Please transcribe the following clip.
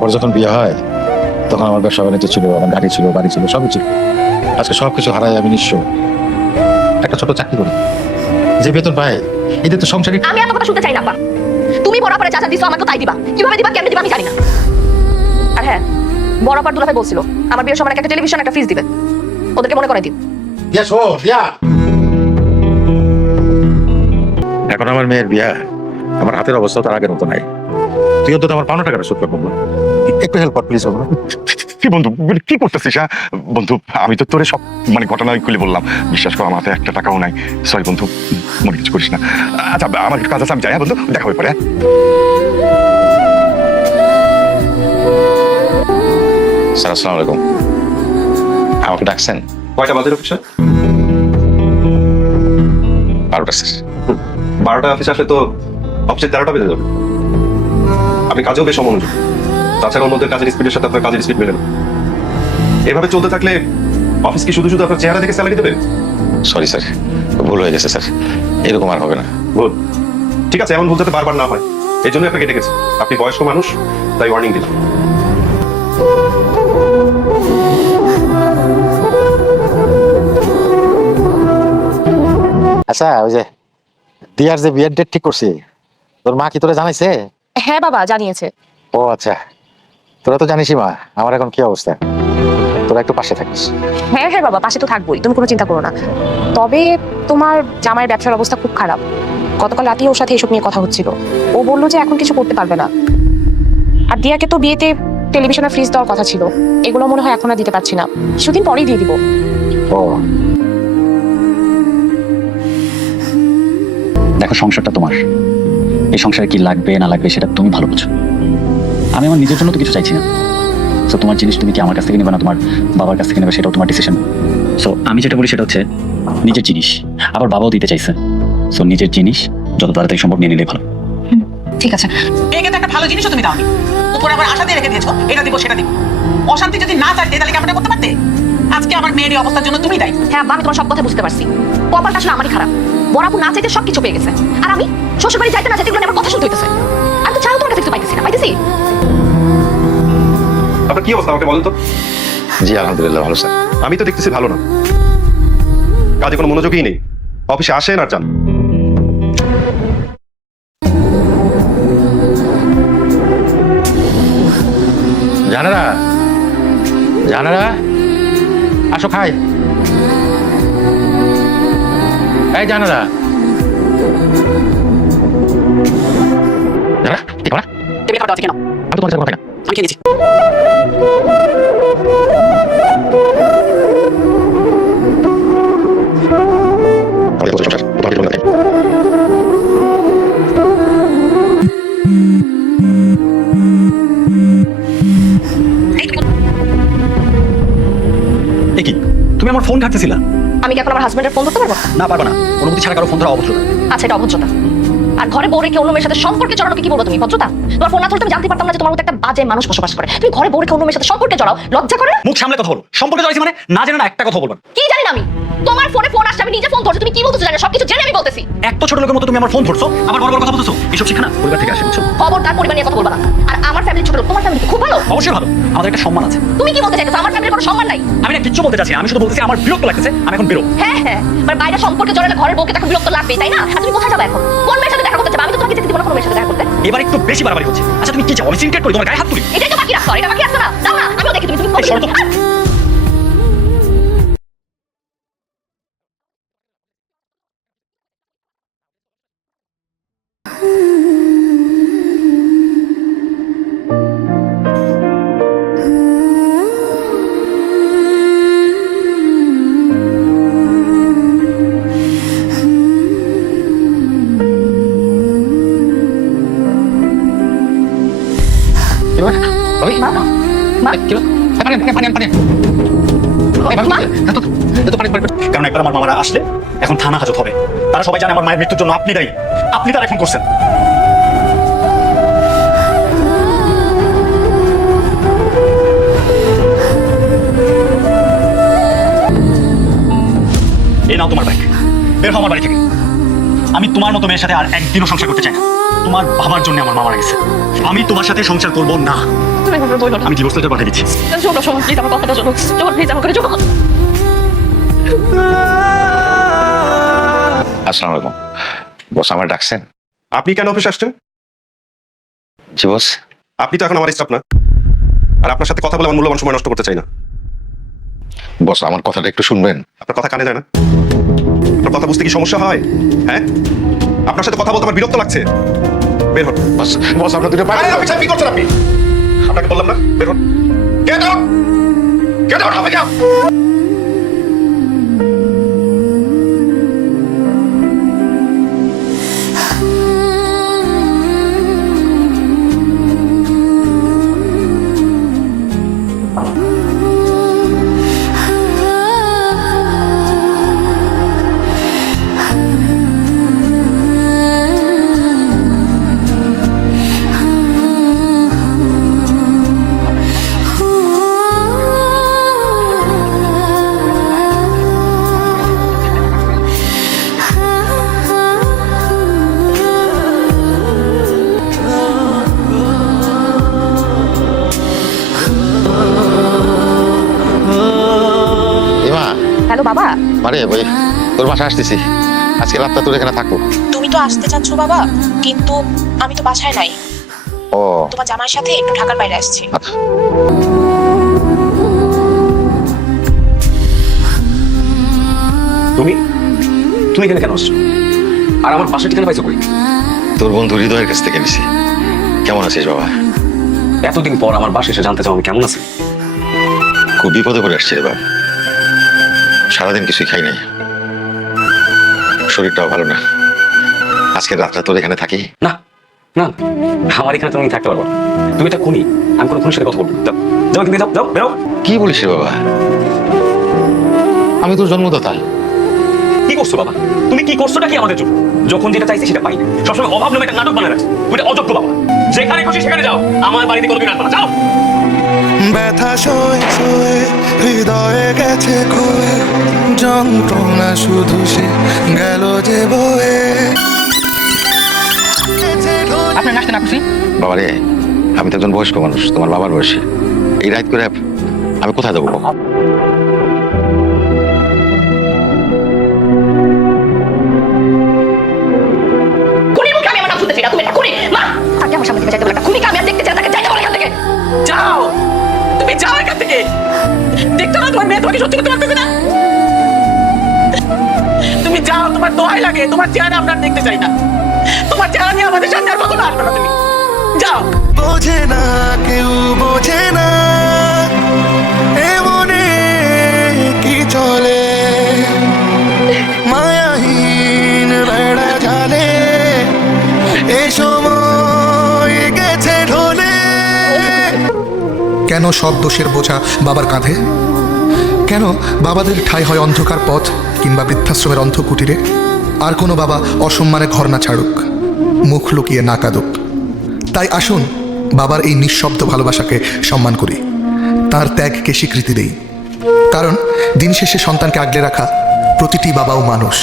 পর যখন বিয়ে হয় তখন আমার ব্যবসা বাণিজ্য ছিল, আমার গাড়ি ছিল, বাড়ি ছিল, সবই ছিল। আজকে সবকিছু হারাই আমি নিঃস্ব। একটা ছোট চাকরি করি, যে বেতন পাই এতে তো সংসারে। আমি এত কথা শুনতে চাই না আপা। তুমি বড় আপারে যা যা দিছো আমাকে তাই দিবা। কিভাবে দিবা, কেমনে দিবা আমি জানি না। আর হ্যাঁ, বড় আপার দুলাভাই বলছিল আমার বিয়ের সময় একটা টেলিভিশন একটা ফ্রিজ দিবে, ওদেরকে মনে করে দিও। এখন আমার মেয়ের বিয়া, আমার হাতের অবস্থা তার আগের মতো নাই। তুই অন্তত আমার ৫০০ টাকাটা শোধ করবো, একটু হেল্প কর প্লিজ। কি বন্ধু কি করতেছিস? হ্যাঁ বন্ধু, আমি তো তোরে সব ঘটনা খুলে বললাম, বিশ্বাস কর আমার হাতে একটা টাকাও নাই। সরি বন্ধু, মনে কিছু করিস না। আচ্ছা আমার একটু কাজ আছে, আমি যাই। হ্যাঁ বন্ধু, দেখা হয়ে পড়ে। স্যার আসসালামু আলাইকুম, আমাকে ডাকছেন? কয়টা বাজে অফিসে? 12টা স্যার। 12টা অফিসে আসলে তো অফিসে 13টা বেজে যাবে। আপনি কাজেও বেশ অমনোযোগ, তাছাড়া অন্যদের কাজের স্পিডের সাথে আপনার কাজের স্পিড মেলে না। এভাবে চলতে থাকলে অফিস কি শুধু শুধু আপনার চেহারা দেখে স্যালারি দেবে? সরি স্যার, ভুল হয়ে গেছে স্যার, এরকম আর হবে না। ভুল? ঠিক আছে, এমন ভুল যাতে বারবার না হয় এই জন্য আপনাকে ডেকেছি। আপনি বয়স্ক মানুষ, তাই ওয়ার্নিং দিলাম। আচ্ছা, ওই যে দিয়ার যে বিয়ের ডেট ঠিক করছি, তোর মা কি তোরা জানাইছে? হ্যাঁ বাবা জানিয়েছে। ও আচ্ছা, তোরা তো জানিসই মা আমার এখন কি অবস্থা। তোরা একটু পাশে থাকিস। হ্যাঁ হ্যাঁ বাবা, পাশে তো থাকবোই, তুমি কোনো চিন্তা করো না। তবে তোমার জামাইয়ের ব্যবসার অবস্থা খুব খারাপ। গতকাল রাতেই ওর সাথে এসব নিয়ে কথা হচ্ছিল। ও বললো যে এখন কিছু করতে পারবে না। আর দিয়াকে তো বিয়েতে টেলিভিশন আর ফ্রিজ দেওয়ার কথা ছিল, এগুলো মনে হয় এখন আর দিতে পারছি না, কিছুদিন পরেই দিয়ে দিব। ও দেখো, সংসারটা তোমার, এই সংসারে কি লাগবে না লাগবে সেটা তুমি ভালো বুঝো। আমি আমার নিজের জন্য তো কিছু চাইছি না। সো তোমার জিনিস তুমি কি আমার কাছ থেকে নেবে না তোমার বাবার কাছ থেকে নেবে, সেটাও তোমার ডিসিশন। সো আমি যেটা বলি সেটা হচ্ছে নিজের জিনিস, আবার বাবাও দিতে চাইছে। সো নিজের জিনিস যত তাড়াতাড়ি সম্ভব নিয়ে নিলেই ভালো। ঠিক আছে। একে তো একটা ভালো জিনিসও তুমি দাওনি, উপরে আবার আশা দিয়ে রেখে দিয়েছো এটা দিব সেটা দিব। অশান্তি যদি না চাইতে তাহলে কেমন করতে পারতে? আজকে আমার মেয়ের অবস্থার জন্য তুমি দায়ী। হ্যাঁ আব্বা, আমি তোমার সব কথা বুঝতে পারছি। কপালটা আসলে আমারই খারাপ। বড়াপু না চাইতে সবকিছু পেয়ে গেছে, আর আমি শ্বশুর বাড়ি যাইতে না যাইতে আমার কথা শুনতে হইতেছে। আমি তো চাও তোমার কাছে কিছু পাইতেছি না। পাইতেছি? আপনার কি অবস্থা আমাকে বলেন তো? জি আলহামদুলিল্লাহ ভালো স্যার। আমি তো দেখতেছি ভালো না, কাজে কোনো মনোযোগই নেই, অফিসে আসেন আর যান। জানারা, জানারা আসো খাই। এই জানারা, জানা ঠিক না? টেবিলে খাবার আছে কেন? আমি তোমার সাথে কথা না। আমি খেয়ে নিয়েছি। আমাদের বছর সংসার তোমার জীবন কাটে। এ কি, তুমি আমার ফোন ঘাটতেছিলা? আমি কি এখন আমার হাজবেন্ডের ফোন ধরতে পারবো? না পারবা না, অনুমতি ছাড়া কারো ফোন ধরা অভদ্রতা। আচ্ছা, এটা অভদ্রতা। আর ঘরে বউ রেখে অন্য মেয়ের সাথে সম্পর্কে জড়ানোকে কি বলবো তুমি? ভদ্রতা? তোমার ফোন না ধরতে আমি জানতে পারতাম না যে তোমার মতো একটা বাজে মানুষ বসবাস করে। তুমি ঘরে বউ রেখে অন্য মেয়ের সাথে সম্পর্কে জড়াও, লজ্জা করে না? মুখ সামলে কথা বলো। সম্পর্কে জড়াইছি মানে না জেনে না একটা কথা বলবা। কি জানি না আমি? তোমার ফোনে ফোন আসছে, আমি নিজে ফোন ধরছি, তুমি কি বলতেছো জানো? সবকিছু জেনে আমি বলতেছি। এক তো ছোট লোকের মতো তুমি আমার ফোন ধরছো, আবার বড় বড় কথা বলছো। এসব শিক্ষা না পরিবার থেকে আসে, বুঝছো? খবরদার পরিবার নিয়ে কথা বলবা না। আর আমার ফ্যামিলি ছোট লোক, তোমার ফ্যামিলি খুব ভালো। অবশ্যই ভালো, আমাদের একটা সম্মান আছে। তুমি কি বলতে চাইছো? আমার ফ্যামিলির কোনো সম্মান নাই? আমি না কিচ্ছু বলতে চাচ্ছি না, আমি শুধু বলতেছি আমার বিরক্ত লাগতেছে, আমি এখন বেরো। হ্যাঁ হ্যাঁ, মানে বাইরে সম্পর্কে জড়ালে ঘরের বউকে তখন বিরক্ত লাগবেই, তাই না? আর তুমি কোথায় যাবে এখন? কোন মেয়ের সাথে দেখা করতে যাবে? আমি তো তোমাকে যেতে দিব না কোনো মেয়ের সাথে দেখা করতে। এবার একটু বেশি বাড়াবাড়ি হচ্ছে। আচ্ছা তুমি কি চাও, আমি সিনক্রেট করি, তোমার গায়ে হাত তুলি? এটাই তো বাকি রাখছো, এটা বাকি রাখছো না? যাও না, আমিও দেখি তুমি তুমি এই শর্ত। কারণ একবার আমার মামারা আসলে এখন থানা হাজত হবে। তারা সবাই জানে আমার মায়ের মৃত্যুর জন্য আপনি দায়ী। আপনি তার এখন করছেন। এই নাও তোমার বাইক, বের হও আমার বাড়ি থেকে। আমি তোমার মতো মেয়ের সাথে আর একদিনও সংসার করতে চাই না। তোমার বাবার জন্য আমার মা মারা গেছে। আমি তোমার সাথে সংসার করব না। তুমি এভাবে বলো না। আমি ডিভোর্স লেটার পাঠিয়ে দিচ্ছি। শোনো শোনো প্লিজ আমার কথাটা শোনো। যখন প্লিজ আমার করে শোনো। আসসালামু আলাইকুম বস, আমার ডাকছেন? আপনি কেন অফিসে আসছেন? জি বস। আপনি তো এখন আমার স্টাফ না, আর আপনার সাথে কথা বলে আমার মূল্যবান সময় নষ্ট করতে চাই না। বস আমার কথাটা একটু শুনবেন। আপনার কথা কানে যায় না? আপনার কথা বুঝতে কি সমস্যা হয়? হ্যাঁ, আপনার সাথে কথা বলতে আমার বিরক্ত লাগছে। বের হন। বস বস আপনার দুটো আরে অফিসে কি করছেন আপনি? আপনাকে বললাম না বের হন। গেট আউট, গেট আউট, হবে যাও। এমা, হ্যালো বাবা, আরে ওই তোর বাসায় আসতেছি, আজকে রাতটা তোর এখানে থাকবো। তুমি তো আসতে চাচ্ছ বাবা, কিন্তু আমি তো বাসায় নাই। ও তোমার জামার সাথে একটু ঢাকার বাইরে আসছি। আচ্ছা। তুমি তুমি এখানে কেন আসছো? আর আমার বাসার ঠিকানা পাইছো কই? তোর বন্ধু হৃদয়ের কাছ থেকে নিছি। কেমন আছিস বাবা? এতদিন পর আমার বাসা এসে জানতে চাও আমি কেমন আছি? খুব বিপদে পড়ে আসছি রে বাবা, সারাদিন কিছুই খাই নাই, শরীরটাও ভালো না। আজকে রাতটা তোর এখানে থাকি। না না, আমার এখানে তুমি থাকতে পারবো না। তুমি এটা খুনি, আমি কোনো খুনির সাথে কথা বলবো। যাও যাও, কিন্তু যাও যাও, বেরো। কি বলিস রে বাবা? আমি তোর জন্মদাতা। কি করছো বাবা? তুমি কি করছোটা কি আমাদের জন্য? যখন যেটা চাইছি সেটা পাই না, সবসময় অভাব নামে একটা নাটক বানায় রাখছো। তুমি এটা অযোগ্য বাবা। যেখানে খুশি সেখানে যাও, আমার বাড়িতে কোনোদিন আসবে না। যাও। ব্যথা সয়ে সয়ে হৃদয়ে গেছে ক্ষয়ে, যন্ত্রণা শুধু সে গেল যে বয়ে। আপনার নাচতে না খুশি? বাবা রে, আমি তো একজন বয়স্ক মানুষ, তোমার বাবার বয়সী। এই রাত করে আমি কোথায় যাবো? খুনি মুখে আমি আমার নাম শুনতেছি না। তুমি একটা খুনি মা। তাকে আমার সামনে থেকে যাইতে বলে একটা খুনিকে আমি আর দেখতে চাই না। তাকে যাইতে বলে এখান থেকে। যাও, তুমি যাও এখান থেকে। দেখছো না তোমার মেয়ে তোমাকে সহ্য করতে পারতেছে না? তুমি যাও, তোমার দোহাই লাগে। তোমার চেহারা আমরা আর দেখতে চাই না। তোমার চেহারা নিয়ে আমাদের সামনে আর কখনো আসবে না। তুমি যাও। বোঝে না কেউ বোঝে না, এমনে কি চলে মায়াহীন বেড়া জালে, এ সময় গেছে ঢলে। কেন সব দোষের বোঝা বাবার কাঁধে? কেন বাবাদের ঠাঁই হয় অন্ধকার পথ কিংবা বৃদ্ধাশ্রমের অন্ধ কুটিরে? আর কোনো বাবা অসম্মানে ঘর না ছাড়ুক, মুখ লুকিয়ে না কাঁদুক। তাই আসুন বাবার এই নিঃশব্দ ভালোবাসাকে সম্মান করি, তার ত্যাগকে স্বীকৃতি দেই। কারণ দিন শেষে সন্তানকে আগলে রাখা প্রতিটি বাবাও মানুষ।